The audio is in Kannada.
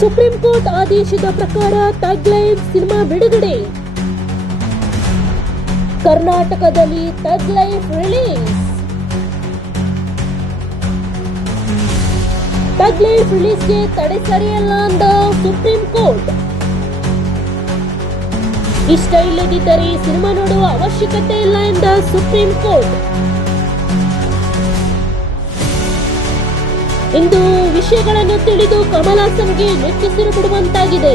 ಸುಪ್ರೀಂ ಕೋರ್ಟ್ ಆದೇಶದ ಪ್ರಕಾರ ತಗ್ ಲೈಫ್ ಸಿನಿಮಾ ಬಿಡುಗಡೆ. ಕರ್ನಾಟಕದಲ್ಲಿ thug life release thug life ರಿಲೀಸ್ಗೆ ತಡೆ ಸರಿಯಲ್ಲ ಅಂದ ಸುಪ್ರೀಂ ಕೋರ್ಟ್. ಇಷ್ಟ ಇಲ್ಲದಿದ್ದರೆ ಸಿನಿಮಾ ನೋಡುವ ಅವಶ್ಯಕತೆ ಇಲ್ಲ ಎಂದ ಸುಪ್ರೀಂ ಕೋರ್ಟ್. ಇಂದು ವಿಷಯಗಳನ್ನು ತಿಳಿದು ಕಮಲಾಸನ್ಗೆ ನಿಟ್ಟುಸಿರು ಬಿಡುವಂತಾಗಿದೆ